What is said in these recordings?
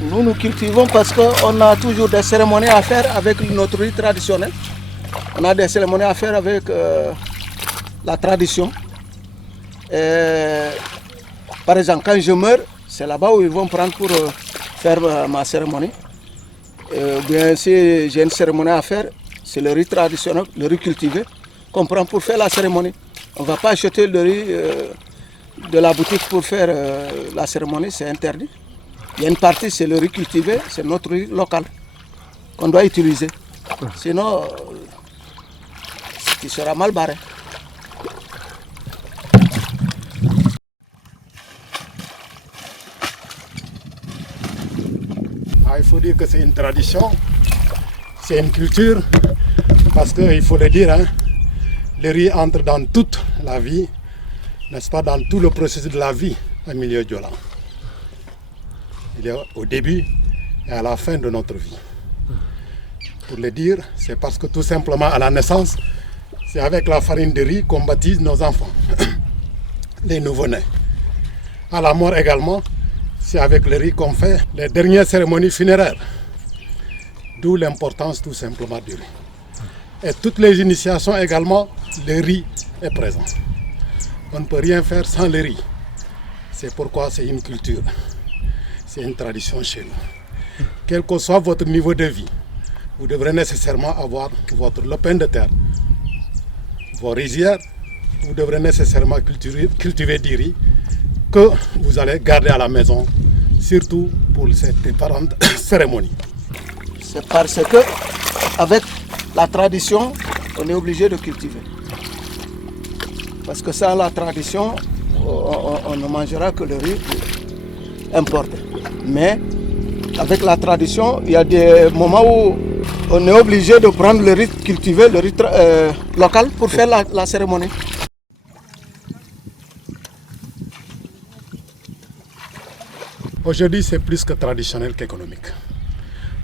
Nous, nous cultivons parce qu'on a toujours des cérémonies à faire avec notre riz traditionnel. On a des cérémonies à faire avec la tradition. Par exemple, quand je meurs, c'est là-bas où ils vont prendre pour faire ma cérémonie. Ou bien si j'ai une cérémonie à faire, c'est le riz traditionnel, le riz cultivé, qu'on prend pour faire la cérémonie. On ne va pas acheter le riz de la boutique pour faire la cérémonie, c'est interdit. Il y a une partie, c'est le riz cultivé, c'est notre riz local qu'on doit utiliser. Sinon, il sera mal barré. Il faut dire que c'est une tradition, c'est une culture, parce qu'il faut le dire, hein, le riz entre dans toute la vie, n'est-ce pas, dans tout le processus de la vie au milieu Diola. Il est au début et à la fin de notre vie. Pour le dire, c'est parce que tout simplement à la naissance, c'est avec la farine de riz qu'on baptise nos enfants, les nouveau-nés. À la mort également, c'est avec le riz qu'on fait les dernières cérémonies funéraires. D'où l'importance tout simplement du riz. Et toutes les initiations également, le riz est présent. On ne peut rien faire sans le riz. C'est pourquoi c'est une culture, c'est une tradition chez nous. Quel que soit votre niveau de vie, vous devrez nécessairement avoir votre lopin de terre, vos rizières, vous devrez nécessairement cultiver du riz que vous allez garder à la maison, surtout pour cette différentes cérémonies. C'est parce que, avec la tradition, on est obligé de cultiver. Parce que sans la tradition, on ne mangera que le riz importé. Mais avec la tradition, il y a des moments où on est obligé de prendre le riz cultivé, le riz local pour faire la cérémonie. Aujourd'hui, c'est plus que traditionnel qu'économique.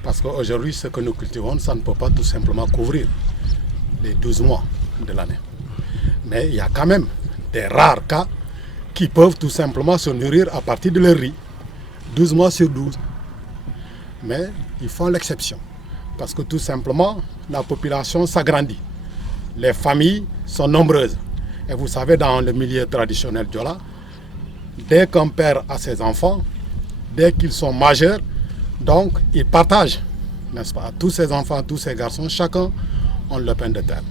Parce qu'aujourd'hui, ce que nous cultivons, ça ne peut pas tout simplement couvrir les 12 mois de l'année. Mais il y a quand même des rares cas qui peuvent tout simplement se nourrir à partir de leur riz, 12 mois sur 12. Mais ils font l'exception. Parce que tout simplement, la population s'agrandit. Les familles sont nombreuses. Et vous savez, dans le milieu traditionnel Diola, dès qu'un père a ses enfants, dès qu'ils sont majeurs, donc ils partagent, n'est-ce pas, tous ces enfants, tous ces garçons, chacun a le pain de terre.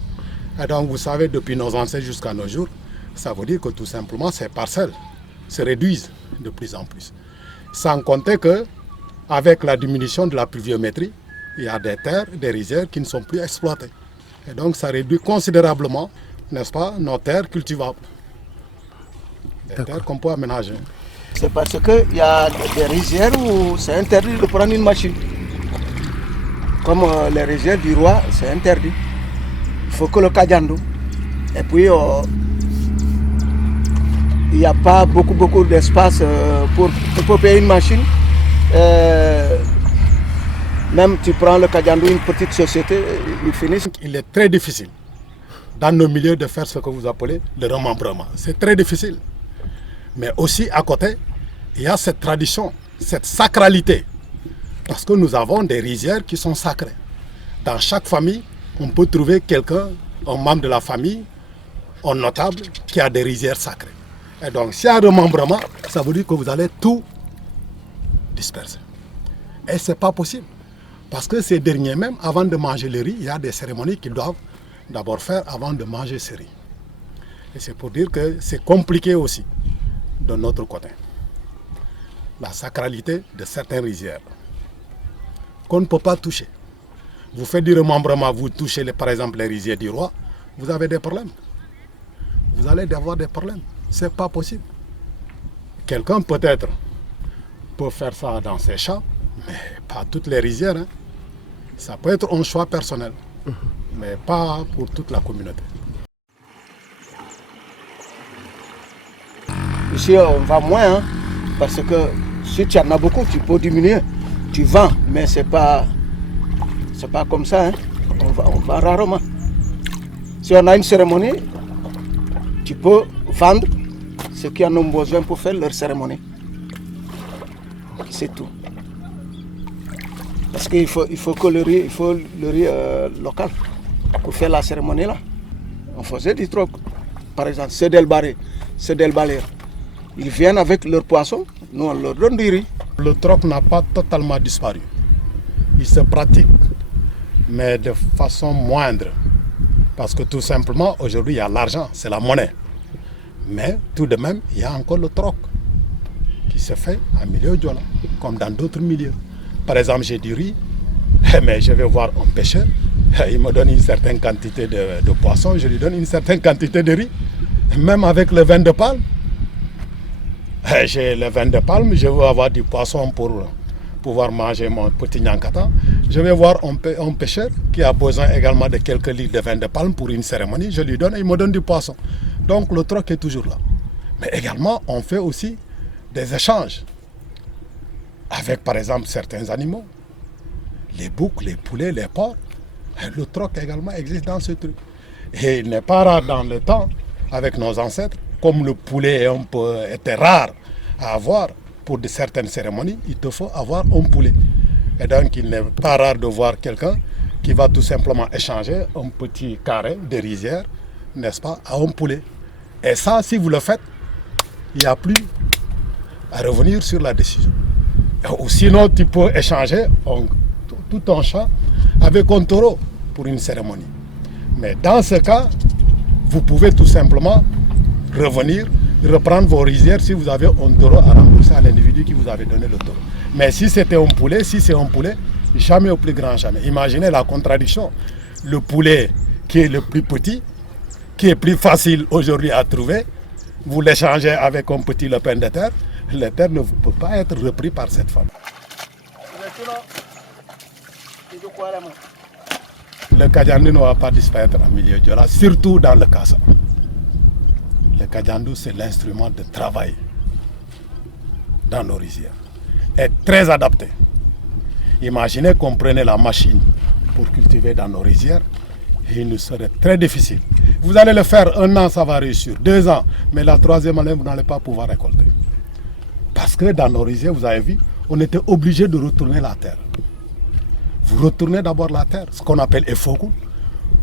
Et donc vous savez, depuis nos ancêtres jusqu'à nos jours, ça veut dire que tout simplement ces parcelles se réduisent de plus en plus. Sans compter qu'avec la diminution de la pluviométrie, il y a des terres, des rizières qui ne sont plus exploitées. Et donc ça réduit considérablement, n'est-ce pas, nos terres cultivables. Des terres qu'on peut aménager. C'est parce qu'il y a des rizières où c'est interdit de prendre une machine. Comme les rizières du roi, c'est interdit. Il faut que le kajando. Et puis, il n'y a pas beaucoup d'espace pour payer une machine. Même tu prends le kajando, une petite société, ils finissent. Il est très difficile dans nos milieux de faire ce que vous appelez le remembrement. C'est très difficile. Mais aussi à côté, il y a cette tradition, cette sacralité. Parce que nous avons des rizières qui sont sacrées. Dans chaque famille, on peut trouver quelqu'un, un membre de la famille, un notable, qui a des rizières sacrées. Et donc, s'il y a un remembrement, ça veut dire que vous allez tout disperser. Et ce n'est pas possible. Parce que ces derniers, même avant de manger le riz, il y a des cérémonies qu'ils doivent d'abord faire avant de manger ce riz. Et c'est pour dire que c'est compliqué aussi de notre côté. La sacralité de certaines rizières qu'on ne peut pas toucher. Vous faites du remembrement, vous touchez par exemple les rizières du roi, vous avez des problèmes. Vous allez avoir des problèmes. Ce n'est pas possible. Quelqu'un peut-être peut faire ça dans ses champs, mais pas toutes les rizières. Hein. Ça peut être un choix personnel, mais pas pour toute la communauté. Ici, on va moins, hein, parce que si tu en as beaucoup, tu peux diminuer. Tu vends, mais c'est pas comme ça. Hein. On vend rarement. Si on a une cérémonie, tu peux vendre ceux qui en ont besoin pour faire leur cérémonie. C'est tout. Parce qu'il faut que le riz, local pour faire la cérémonie là. On faisait du troc. Par exemple, ceux d'El-Balé, ils viennent avec leurs poissons, nous on leur donne du riz. Le troc n'a pas totalement disparu. Il se pratique, mais de façon moindre. Parce que tout simplement, aujourd'hui, il y a l'argent, c'est la monnaie. Mais tout de même, il y a encore le troc qui se fait en milieu Diola, comme dans d'autres milieux. Par exemple, j'ai du riz, mais je vais voir un pêcheur, il me donne une certaine quantité de poisson, je lui donne une certaine quantité de riz. Même avec le vin de palme, j'ai le vin de palme, je veux avoir du poisson pour pouvoir manger mon petit nyankata. Je vais voir un pêcheur qui a besoin également de quelques litres de vin de palme pour une cérémonie, je lui donne et il me donne du poisson. Donc le troc est toujours là. Mais également, on fait aussi des échanges avec par exemple certains animaux, les boucs, les poulets, les porcs. Le troc également existe dans ce truc. Et il n'est pas rare dans le temps, avec nos ancêtres, comme le poulet était rare à avoir pour certaines cérémonies, il te faut avoir un poulet. Et donc il n'est pas rare de voir quelqu'un qui va tout simplement échanger un petit carré de rizière, n'est-ce pas, à un poulet. Et ça, si vous le faites, il n'y a plus à revenir sur la décision. Ou sinon, tu peux échanger tout un chat avec un taureau pour une cérémonie. Mais dans ce cas, vous pouvez tout simplement revenir, reprendre vos rizières si vous avez un taureau à rembourser à l'individu qui vous avait donné le taureau. Mais si c'était un poulet, si c'est un poulet, jamais au plus grand jamais. Imaginez la contradiction. Le poulet qui est le plus petit, qui est plus facile aujourd'hui à trouver, vous l'échangez avec un petit lopin de terre, le terre ne peut pas être repris par cette femme. Le Kadjandou ne va pas disparaître en milieu Diola, surtout dans le Kassa. Le Kadjandou, c'est l'instrument de travail dans nos rizières. Est très adapté. Imaginez qu'on prenait la machine pour cultiver dans nos rizières, et il nous serait très difficile. Vous allez le faire 1 an, ça va réussir, 2 ans, mais la 3e année, vous n'allez pas pouvoir récolter. Parce que dans nos rizières, vous avez vu, on était obligé de retourner la terre. Vous retournez d'abord la terre, ce qu'on appelle Efoku,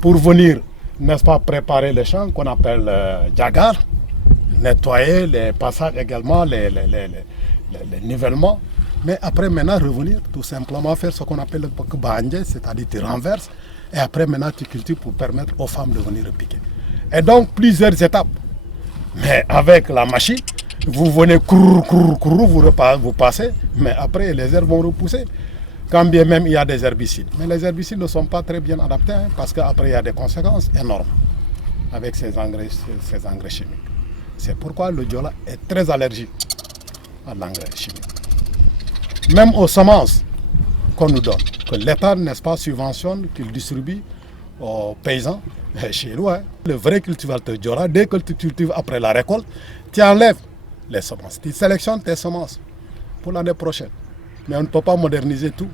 pour venir, n'est-ce pas, préparer les champs qu'on appelle Djagar, nettoyer les passages également, les nivellements, mais après maintenant revenir, tout simplement faire ce qu'on appelle le Bakbanje, c'est-à-dire tu renverses, et après maintenant tu cultives pour permettre aux femmes de venir piquer. Et donc plusieurs étapes. Mais avec la machine, vous venez vous passez, mais après les herbes vont repousser. Quand bien même il y a des herbicides. Mais les herbicides ne sont pas très bien adaptés, hein, parce qu'après il y a des conséquences énormes avec ces engrais chimiques. C'est pourquoi le Diola est très allergique à l'engrais chimique. Même aux semences qu'on nous donne, que l'État, n'est-ce pas, subventionne, qu'il distribue aux paysans, chez nous, hein, le vrai cultivateur Diola, dès que tu cultives après la récolte, tu enlèves les semences, tu sélectionnes tes semences pour l'année prochaine. Mais on ne peut pas moderniser tout.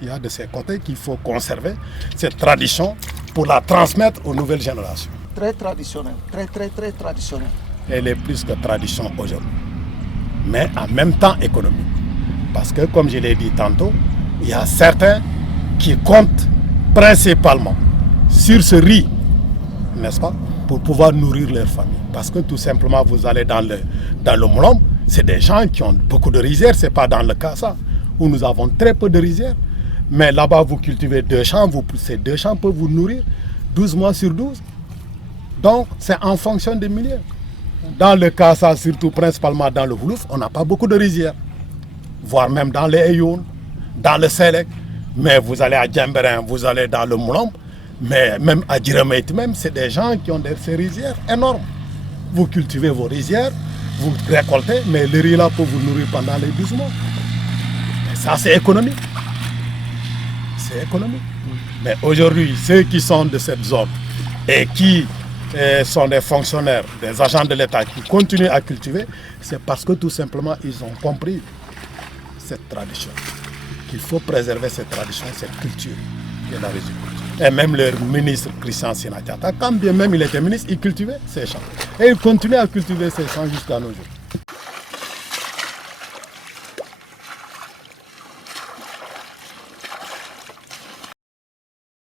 Il y a de ces côtés qu'il faut conserver cette tradition pour la transmettre aux nouvelles générations. Très traditionnel, très traditionnel. Elle est plus que tradition aujourd'hui, mais en même temps économique. Parce que, comme je l'ai dit tantôt, il y a certains qui comptent principalement sur ce riz, n'est-ce pas, pour pouvoir nourrir leur famille. Parce que tout simplement, vous allez dans le Moulom, c'est des gens qui ont beaucoup de rizières, ce n'est pas dans le Kassa, où nous avons très peu de rizières. Mais là-bas, vous cultivez 2 champs, ces 2 champs peuvent vous nourrir 12 mois sur 12. Donc, c'est en fonction des milieux. Dans le Kassa, surtout principalement dans le Woulouf, on n'a pas beaucoup de rizières. Voire même dans les Ayoun, dans le Selek. Mais vous allez à Djemberin, vous allez dans le Moulom, mais même à Djiremeit, même, c'est des gens qui ont ces rizières énormes. Vous cultivez vos rizières, vous récoltez, mais le riz là peut vous nourrir pendant les 12 mois. Et ça, c'est économique. C'est économique. Mais aujourd'hui, ceux qui sont de cette zone et qui sont des fonctionnaires, des agents de l'État qui continuent à cultiver, c'est parce que tout simplement, ils ont compris cette tradition. Qu'il faut préserver cette tradition, cette culture qui est la riziculture. Et même leur ministre Christian Sénat Diatta, quand bien même il était ministre, il cultivait ses champs. Et il continue à cultiver ses champs jusqu'à nos jours.